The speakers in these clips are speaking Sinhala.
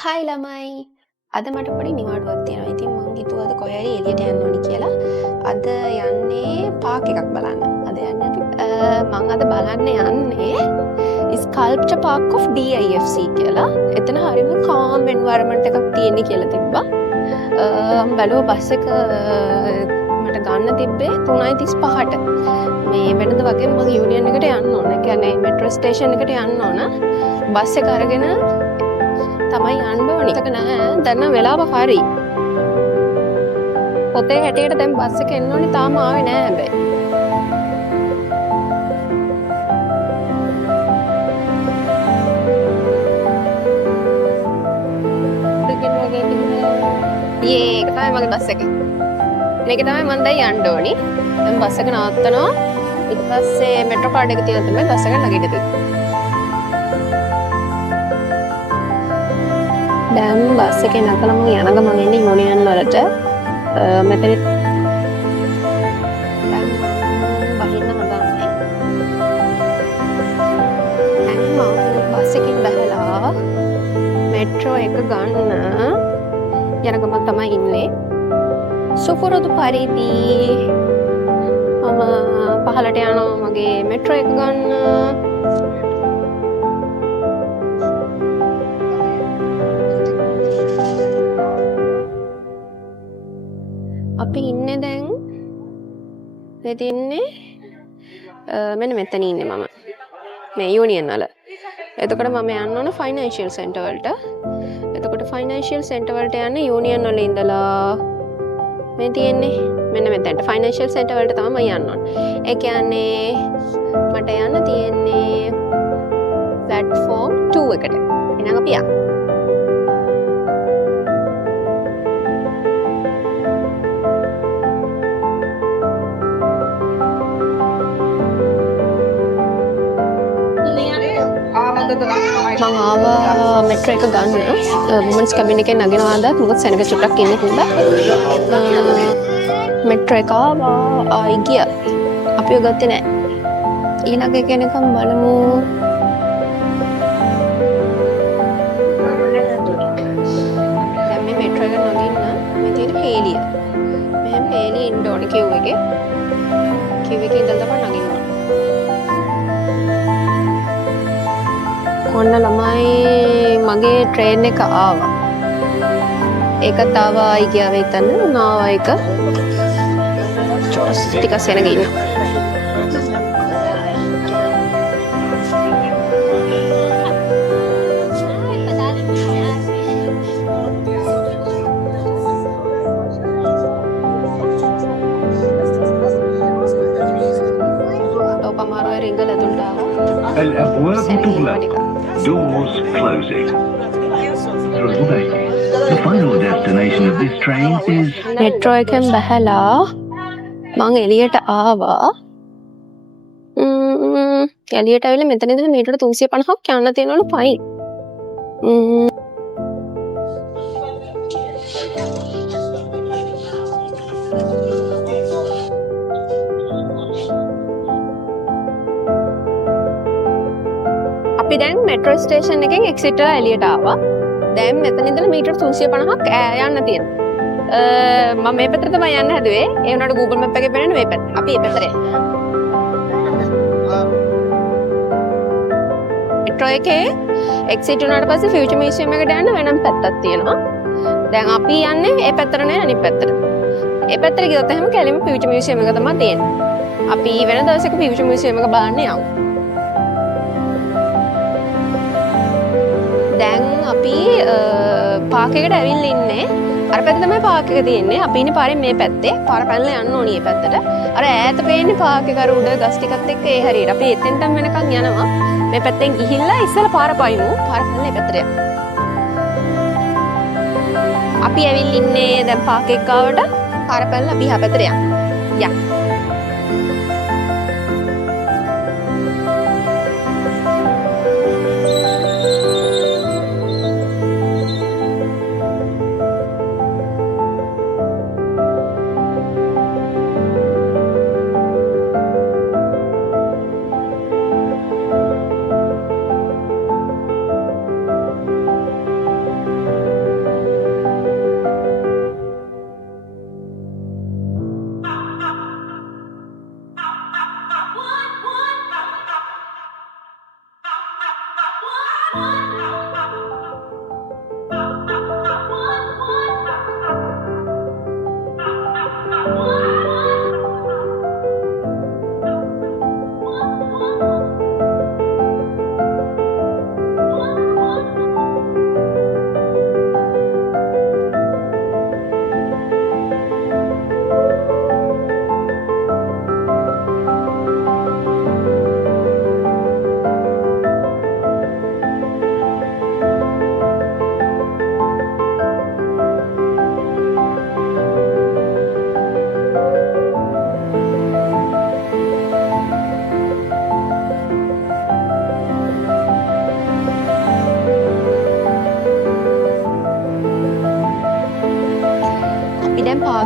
හායි ළමයි. අද මට පොඩි නිවාඩුවක් තියෙනවා. ඉතින් මං හිතුවා අද කොහේ හරි එළියට යන්න ඕනි කියලා. අද යන්නේ පාක් එකක් බලන්න. අද යන්නේ මං අද බලන්න යන්නේ Sculpture Park of DIFC කියලා. එතන හරිම calm environment එකක් තියෙන්නේ කියලා තිබ්බා. මම බැලුවා බස් එක මට ගන්න තිබ්බේ 3:35ට. මේ වෙනද වගේ මම යූනියන් එකට යන්න ඕන. ඒ කියන්නේ මෙට්‍රෝ ස්ටේෂන් එකට යන්න ඕන. බස් එක අරගෙන තමයි යන්න ඕනි. ඒක නෑ. දැන් නම් වෙලාව හරි. පොතේ හැටියට දැන් බස් එක එන්න ඕනි. තාම ආවේ නෑ හැබැයි. ඒක තමයි මගේ බස් එක. මේක තමයි මම දැන් යන්න ඕනි. දැන් බස් එක නවත්තනවා. ඊට පස්සේ මෙට්‍රෝ කාඩ් එක තියලා තමයි බස් එක නැගිට දෙන්නේ. දැන් බස් එකේ නැතලා මම යන ගමන් එන්නේ යූනියන් වලට. මෙතන දැන් බහින්න හදන්නේ. දැන් මම බස් එකෙන් බහලා මෙට්‍රෝ එක ගන්න යන ගමන් තමයි ඉන්නේ. සුපුරුදු පරිදි මම පහලට යනවා මගේ මෙට්‍රෝ එක ගන්න. අපි ඉන්නේ දැන් මෙන්න මෙතන ඉන්නේ මම මේ යූනියන් වල. එතකොට මම යන්න ඕන ෆයිනෑන්ෂියල් සෙන්ටර් වලට. එතකොට ෆයිනෑන්ෂියල් සෙන්ටර් වලට යන්නේ යූනියන් වල ඉඳලා මේ තියෙන්නේ මෙන්න මෙතනට ෆයිනෑන්ෂියල් සෙන්ටර් වලට තමයි යන්න ඕන. ඒ කියන්නේ මට යන්න තියෙන්නේ ප්ලැට්ෆෝම් 2 එකට. එහෙනම් අපි යමු. මං ආවා මෙට්‍රෝ එක ගන්න වුමන්ස් කැබින් එකේ නගිනවාද මොකද සෙනඟ චුට්ටක් ඉන්න හින්දා මෙට්‍රෝ එක ආයි ගියා අපිව ගත්තේ නෑ ඊළඟ එක එනකම් බලමු දැන් මේ මෙට්‍රෝ එක නගින්න මේ තියෙන හේලිය මෙහෙම හේලිය ඉන්න ඕනේ කිව් එකේ ඉඳලා තමයි නගින්න ඕනේ ඔන්න ළමයි මගේ ට්‍රේන් එක ආවා. ඒකත් ආවා ආයි ගියා වෙතන නාවා එක. ටිකක් සෙනග ඉන්නවා. ඔපමාරෝ රින්ගල ඇතුළට ආවා. Doors closing. The final destination of this train is metro එකෙන් බහලා මං එළියට ආවා. එළියට ආවිල්ලා මෙතන ඉඳලා මීටර 350ක් යන්න තියෙනවලු පයින්. අපි දැන් මෙට්‍රෝ ස්ටේෂන් එකෙන් එක්සිට් වෙලා එළියට ආවා. දැන් මෙතන ඉඳලා මීටර 350ක් යන්න තියෙනවා. මම මේ පැත්තට තමයි යන්න හැදුවේ. ඒ වුණාට Google Map එකේ පෙන්නන්නේ මේ පැත්ත. අපි මේ පැත්තට යනවා. මෙට්‍රෝ එකේ එක්සිට් වුණාට පස්සේ ෆියුචර් මියුසියම් එකට යන්න වෙනම පැත්තක් තියෙනවා. දැන් අපි යන්නේ මේ පැත්තට නේ අනිත් පැත්තට. මේ පැත්තට ගියොත් එහෙම කැලිම ෆියුචර් මියුසියම් එක තමයි තියෙන්නේ. අපි වෙන දවසක ෆියුචර් මියුසියම් එක බලන්න යමු. දැන් අපි පාක් එකට ඇවිල්ලා ඉන්නේ. අර පැත්තේ තමයි පාක් එක තියෙන්නේ. අපි ඉන්නේ පාරෙන් මේ පැත්තේ. පාර පැනලා යන්න ඕනි මේ පැත්තට. අර ඈත පේන්නේ පාක් එක අර උඩ ගස් ටිකත් එක්ක ඒ හරියට. අපි එතෙන්ටම වෙනකන් යනවා. මේ පැත්තෙන් ගිහිල්ලා ඉස්සෙල්ලා පාර පයිමු. පාර පැනලා මේ පැත්තට යමු. අපි ඇවිල්ලා ඉන්නේ දැන් පාක් එක ගාවට. පාර පැනලා අපි එහා පැත්තට යමු. යමු.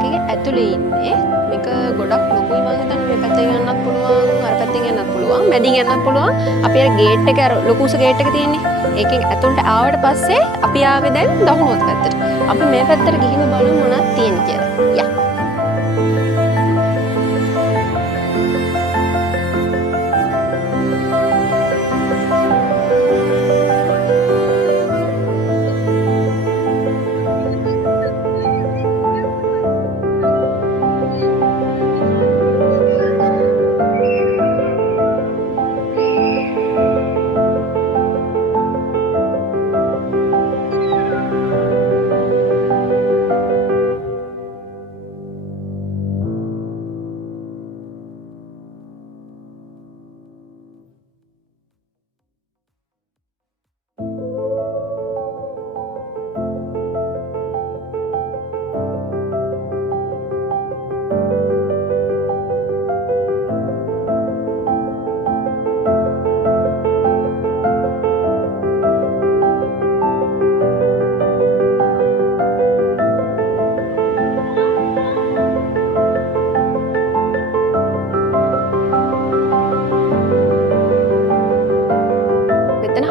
පාකගේ ඇතුලේ ඉන්නේ. මේක ගොඩක් ලොකුයි මම හිතන්නේ මේ පැත්තෙන් යන්නත් පුළුවන් අර පැත්තෙන් යන්නත් පුළුවන් මැදින් යන්නත් පුළුවන්. අපි අර ගේට් එක අර ලොකුස ගේට් එක තියෙන්නේ. ඒකෙන් ඇතුළට ආවට පස්සේ අපි ආවේ දැන් දකුණු අත පැත්තට. අපි මේ පැත්තට ගිහින් බලමු මොනවද තියෙන්නේ කියලා. යා.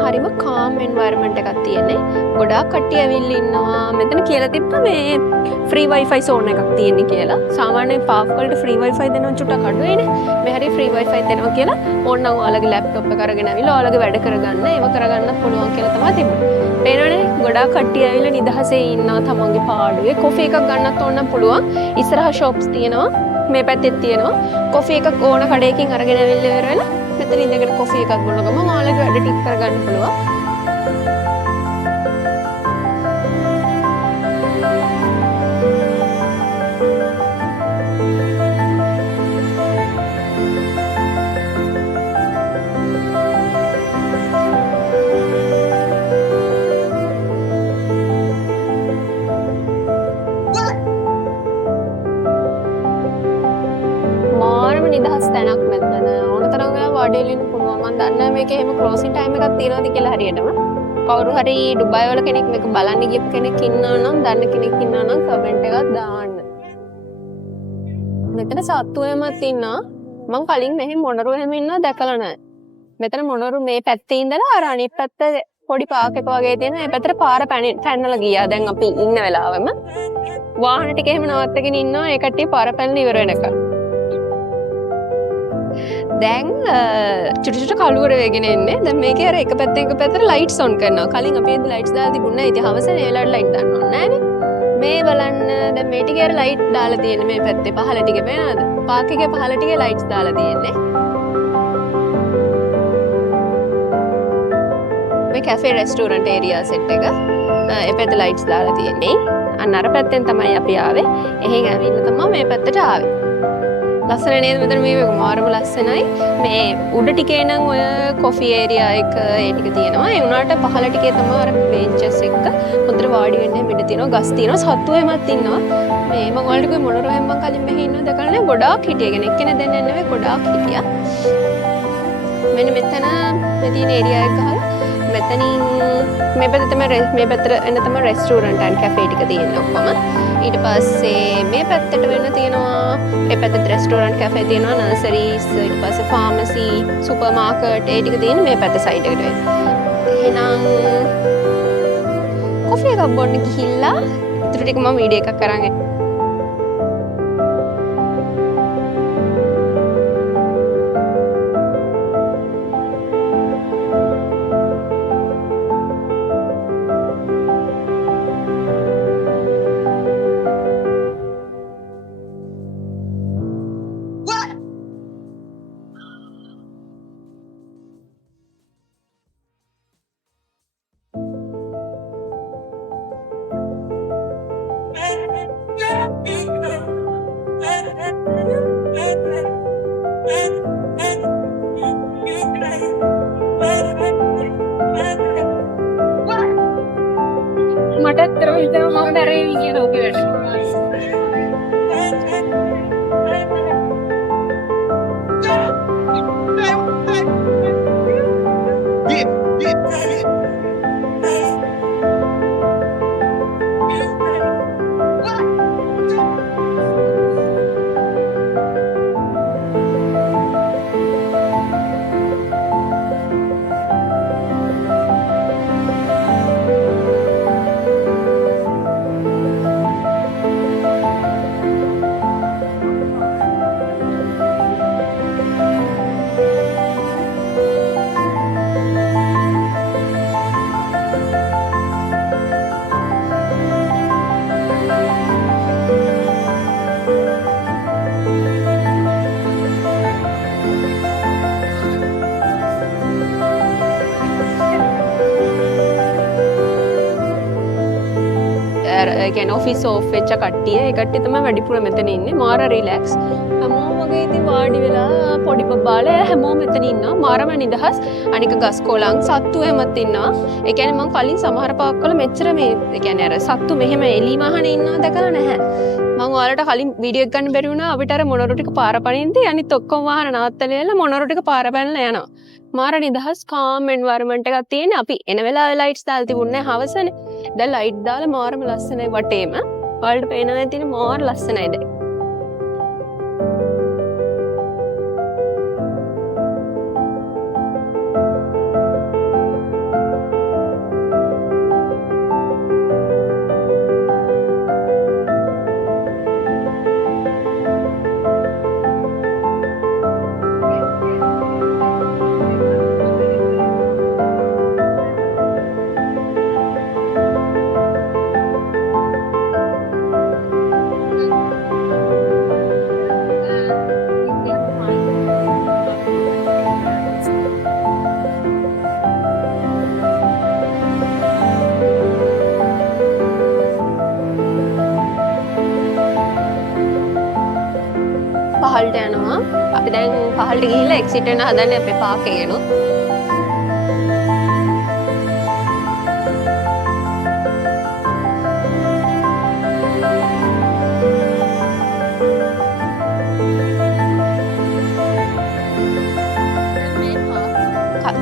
හරිම කාම් එන්වයරන්මන්ට් එකක් තියෙන්නේ. ගොඩාක් කට්ටිය ඇවිල්ලා ඉන්නවා. මෙතන කියලා තිබ්බා මේ ෆ්‍රී වයිෆයි සෝන් එකක් තියෙන්නේ කියලා. සාමාන්‍යයෙන් පාක් වලට ෆ්‍රී වයිෆයි දෙනවා චුට්ටක් අඩුයිනේ. මේ හරිය ෆ්‍රී වයිෆයි දෙනවා කියලා ඕනනම් ඔයාලගේ ලැප්ටොප් එක අරගෙන ඇවිල්ලා ඔයාලගේ වැඩ කරගන්න, ඒව කරගන්නත් පුළුවන් කියලා තමයි තිබුණේ. පේනවනේ ගොඩාක් කට්ටිය ඇවිල්ලා නිදහසේ ඉන්නවා තමන්ගේ පාඩුවේ. කොෆි එකක් ගන්නත් ඕන නම් පුළුවන්. ඉස්සරහා ෂොප්ස් තියෙනවා. මේ පැත්තෙත් තියෙනවා. කොෆි එකක් ඕන කඩේකින් අරගෙන ඇවිල්ලා ඉවර වෙලා මෙතන ඉඳගෙන කොෆි එකක් බොන ගමන් ඔයාලගේ වැඩ ටික කරගන්න පුළුවන්. නිදහස් තැනක් මෙතන ඕන තරම් වෙලා වාඩි වෙලා ඉන්න පුළුවන්. මම දන්නේ නැහැ මේකේ එහෙම ක්ලෝසින් ටයිම් එකක් තියෙනවද කියලා හරියටම. කවුරු හරි ඩුබායි වල කෙනෙක් මේක බලන්න ගියපු කෙනෙක් ඉන්නවා නම් දන්න කෙනෙක් ඉන්නවා නම් කමෙන්ට් එකක් දාන්න. මෙතන සත්තු එහෙමත් ඉන්නවා. මම කලින් මෙහෙ මොනරු එහෙම ඉන්නවා දැකලා නැහැ. මෙතන මොනරු මේ පැත්තේ ඉඳලා අර අනිත් පැත්ත පොඩි පාක් එක වගේ තියෙන මේ පැත්තට පාර පැනලා ගියා. දැන් අපි ඉන්න වෙලාවෙම වාහන ටික එහෙම නවත්තගෙන ඉන්නවා. ඒ කට්ටිය පාර පැනලා ඉවර වෙනකම්. දැන් චුටි කළුවර වෙගෙන එන්නේ. දැන් මේකේ අර එක පැත්තට ලයිට්ස් ඔන් කරනවා. කලින් අපි එද්දි ලයිට්ස් දාලා තිබුණේ නැහැ. ඉතින් හවස ඒ වෙලාවට ලයිට් දාන්න ඕනේ නෑනේ. මේ බලන්න දැන් මේ ටිකේ අර ලයිට් දාලා තියෙන්නේ මේ පැත්තේ පහළ ටිකේ පේනවද? පාක් එකේ පහළ ටිකේ ලයිට්ස් දාලා තියෙන්නේ. මේ කැෆේ රෙස්ටෝරන්ට් ඒරියා සෙට් එක. ඒ පැත්තේ ලයිට්ස් දාලා තියෙන්නේ. අන්න අර පැත්තෙන් තමයි අපි ආවේ. එහෙන් ඇවිල්ලා තමයි මේ පැත්තට ආවේ. ලස්සන නේද? මෙතන මේ මාරම ලස්සනයි. මේ උඩ ටිකේ නම් ඔය කොෆි ඒරියා එක ඒ ටික තියෙනවා. ඒ උනාට පහළ ටිකේ තමයි අර බෙන්චස් එක හොඳට වාඩි වෙන්න මිඩ තියෙනවා. ගස් තියෙනවා. සත්තු එහෙමත් ඉන්නවා. මේ මම ඔයාලට කිව්වේ මොනරෝ හැම මම කලින් මෙහි ඉන්නවා දැකලා නෑ. ගොඩාක් හිටිය කෙනෙක් කෙනෙක් දෙන්නේ නෙවෙයි ගොඩාක් හිටියා. මෙන්න මෙතන මේ තියෙන ඒරියා එක ගහලා මෙතනින් මේ පැත්තට එන්න තමයි රෙස්ටෝරන්ට් ඇන්ඩ් කැෆේ ටික තියෙන්නේ ඔක්කොම. ඊට පස්සේ මේ පැත්තට වෙන්න තියෙනවා මේ පැත්තට රෙස්ටෝරන්ට් කැෆේ තියෙනවා නර්සරීස් ඊට පස්සේ ෆාමසි සුපර් මාකට් ඒ ටික තියෙන මේ පැත්ත සයිඩ් එකට වෙන්න. එහෙනම් කොෆි එකක් බොන්න ගිහිල්ලා ඊටු ටික මම වීඩියෝ එකක් අරන් ඒ කියන්නේ ඔෆිස් ඕෆ් වෙච්ච කට්ටිය ඒ කට්ටිය තමයි වැඩිපුර මෙතන ඉන්නේ මාර රිලැක්ස් හැමෝම වගේ ඉතින් වාඩි වෙලා පොඩි බබාලා හැමෝම මෙතන ඉන්නවා මාරම නිදහස් අනික ගස් කොළන් සත්තු හැමත් ඉන්නවා ඒ කියන්නේ මම කලින් සමහර පාක්වල මෙච්චර මේ ඒ කියන්නේ අර සත්තු මෙහෙම එලි මහනේ ඉන්නවා දැකලා නැහැ මම ඔයාලට කලින් වීඩියෝ එක ගන්න බැරි වුණා අපිට අර මොනොරු ටික පාර පනින්දී අනිත් ඔක්කොම වාහන නවත්තලා මොනොරු ටික පාර පැනලා යනවා මාර නිදහස් කාම් එන්වයරන්මන්ට් එකක් තියෙන අපි එන වෙලාවේ ලයිට්ස් දාලා තිබුණේ නැහැ හවසනේ දැන් ලයිට් දාලා මාරම ලස්සනයි වටේම ඔයාලට පේනවා තියෙන මාර ලස්සනයි දැන් පහළට යනවා අපි දැන් පහළට ගිහිල්ලා එක්සිට් වෙන හදන්නේ අපේ පාක් එකේනොත්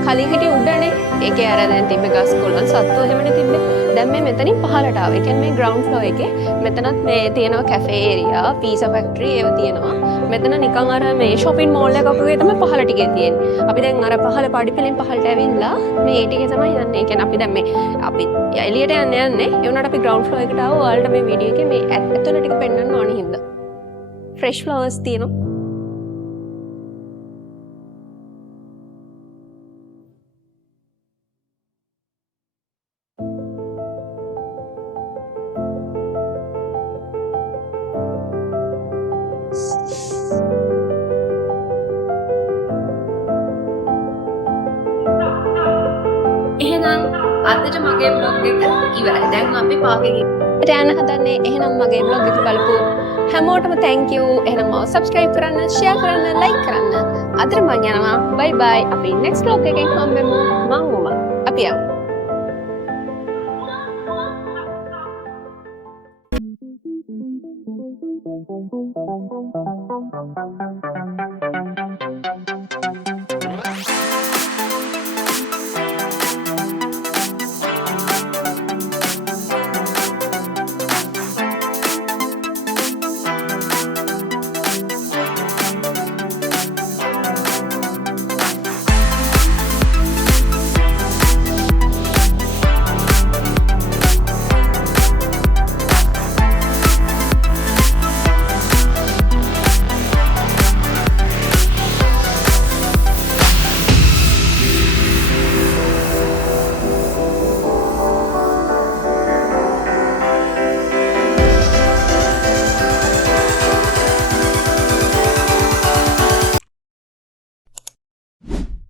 කලින් හිටිය උඩනේ ඒකේ අර දැන් තිබ්බේ ගස් කොළන් සත්තු එහෙමනේ තිබ්බේ දැන් මේ මෙතනින් පහළට ආවේ. ඒ කියන්නේ මේ ග්‍රවුන්ඩ් ෆ්ලෝර් එකේ මෙතනත් මේ තියෙනවා කැෆේ ඒරියා, පීසා ෆැක්ටරි ඒවා තියෙනවා. මෙතන නිකන් අර මේ shopping mall එකක වගේ තමයි පහළ ටිකේ තියෙන්නේ. අපි දැන් අර පහළ පඩිපෙලෙන් පහළට ඇවිල්ලා මේ ඒ ටිකේ තමයි යන්නේ. ඒ කියන්නේ අපි දැන් මේ අපි එළියට යන්නේ ඒ වුණාට අපි ග්‍රවුන්ඩ් ෆ්ලෝර් එකට ආවා. ඔයාලට මේ වීඩියෝ එකේ මේ ඇතුළ ටික පෙන්වන්න ඕනේ හින්දා. ෆ්‍රෙෂ් ෆ්ලවර්ස් තියෙනවා. එහෙනම් අදට මගේ බ්ලොග් එක ඉවරයි. දැන් අපි පාකේ යන්න හදන්නේ. එහෙනම් මගේ බ්ලොග් එක බලපු හැමෝටම thank you. එහෙනම් මාව subscribe කරන්න, share කරන්න, like කරන්න. අදට මම යනවා. bye bye. අපි next vlog එකෙන් හම්බෙමු. මම උමා. අපි යමු.